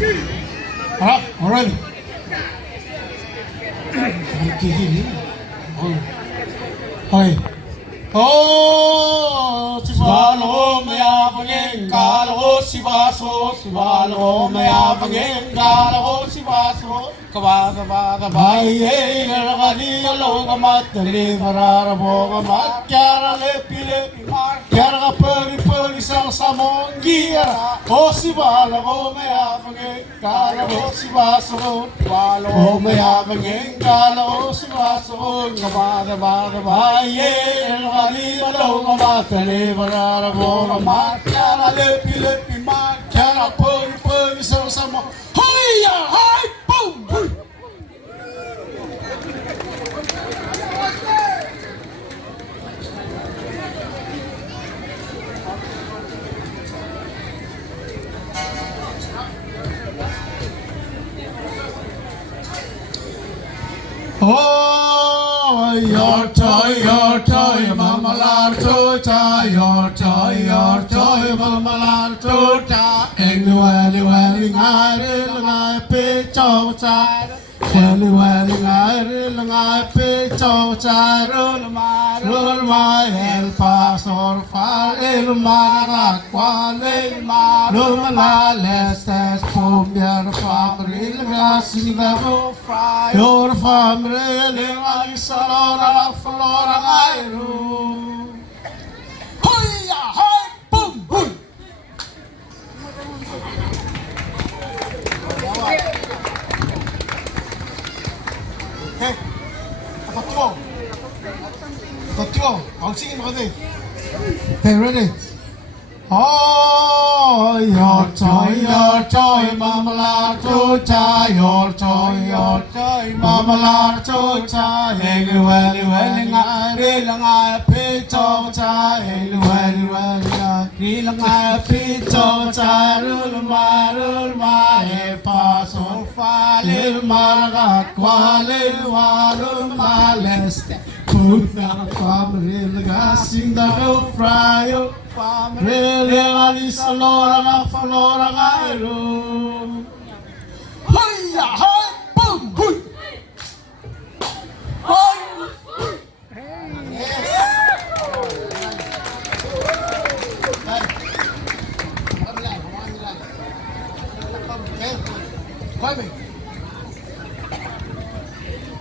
alright. Hey. Oh, Sibalo maya pangin kalo sibaso Sibalo maya pangin kalo sibaso Kaba baye gani lo gamat dali farara bo gamat kyara lepi mar kyara pagi sang samong gira Oh Sibalo maya pangin kalo sibaso Sibalo maya pangin kalo sibaso Kaba baye gani lo gamat dali farara bo gamat kyara lepi mar kyara pagi sang samong Hoya hai boom Oh, your toy, mama la toy, your toy, mama la toy. Anyway, I pay cho cha. Anyway, I pay cho cha. Roll my el paso far el mar cual el mar. La lestes from your family, the fry your family, I saw flora I room. Hoya, hi, boom, boom. Hey, Hey, ready? Oh, your toy, mama la toy, your toy, mama la toy, anyway, I pay to cha, anyway, I pay to cha, rule my pass on fire, my quality, my lest. Put the family, gassing the whole fry. Really, I salora, flora, I room. Hiya, hi, boom, boom.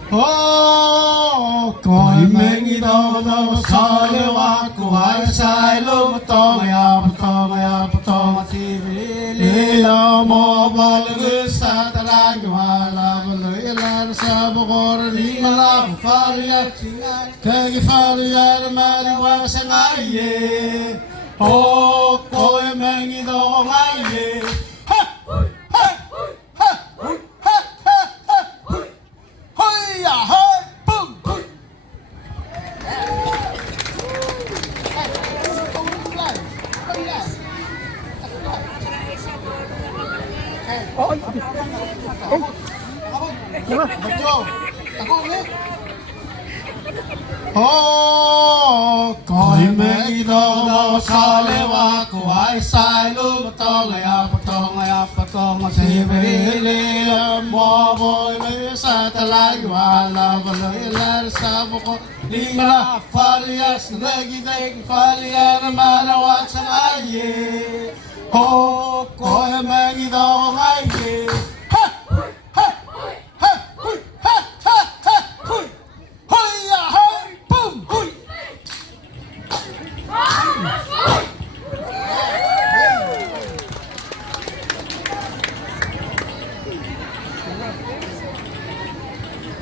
Oh, coi mengi do sale wa ko sai lo to ya ti le lo mo bal gu sa ta la wa la le la sa bo gor ni la faria ke gi faria ma wa sa ngai oh coi mengi do ngai Oh, coi mẹ đó sale wa ko ai sai lu to ma se ve le mo boy me sa ta la wa la la sa bo ko li la falias lagi dai falian ma na wa sa ai oh coi mẹ đó ai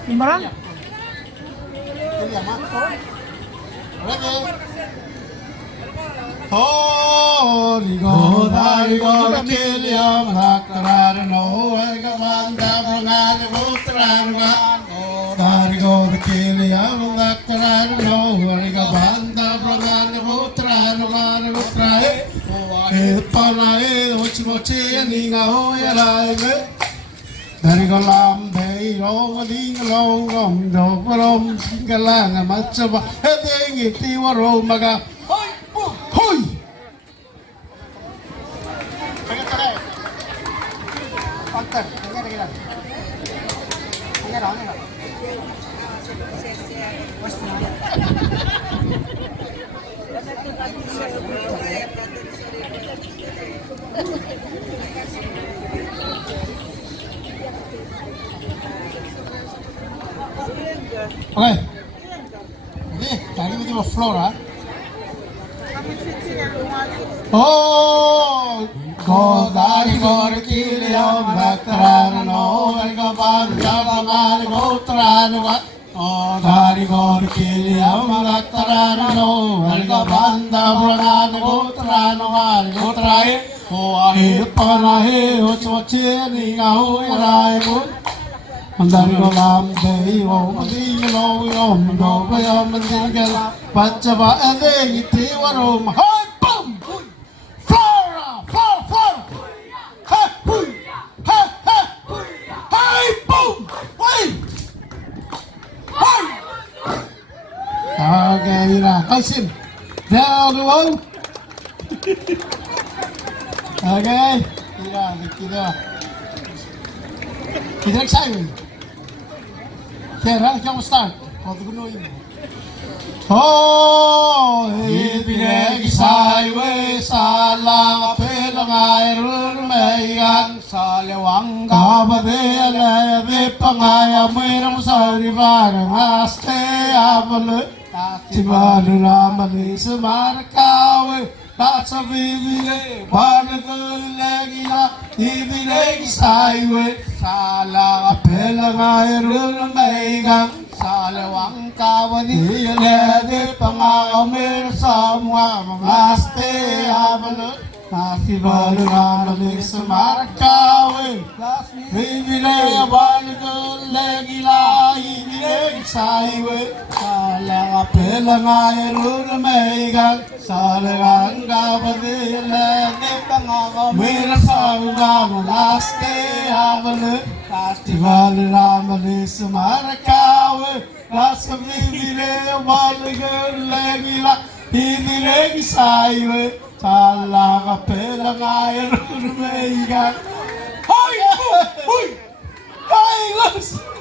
Imbaran? Oh, ligo da kiliam hakrar no egavanda brangan butran no darigo da kiliam hakrar no egavanda brangan butran no butrae e panae mochi ninga hoya Dari kolam bay long ding long gom do kolom galang macaba heding iti waro maga hoy hoy Okay. Okay, cari mo floor ha. Oh, Godari Gorkiliam Bactrano, Elgabanga Bamal Gotrano, Oh, Dari Gorkiliam Bactrano, Elgabanda Bragano Gotrano, Gotrai, Oh, I Panahe, Ochochini, Gahu, Andari ko lam dei o madi lo yom do ko yom madigal pachaba ade iti warom hay bum flora flora hay hui hay bum hey hay okay mira kaisin down the wall okay mira kita excited. Kaya kaya start. Kung gusto yun. Oh, ibinigay sa'yo sa lang apelang ayron mayan sa lewang kabade alay pangaya mayroong sa rivan aste abal tibalu ramani sumarkawe That's a baby, Barnacle Legina, ibinigay sa'yo sa lang apelang ayron mayan sa lewang kawani alay pangamir sa mga aste abal Nasibalu ramani sumarkawe Ibinigay barnacle legina, ibinigay sa'yo sa lang apelang ayron mayan sa lewang kawani alay pangamir sa mga aste abal Festival Ramani Sumarakawe Rasa Vivire Waligar Legila Hidireg Saiwe Tala Kapela Ngayon Rumeigan Hoy! Hoy! Hoy!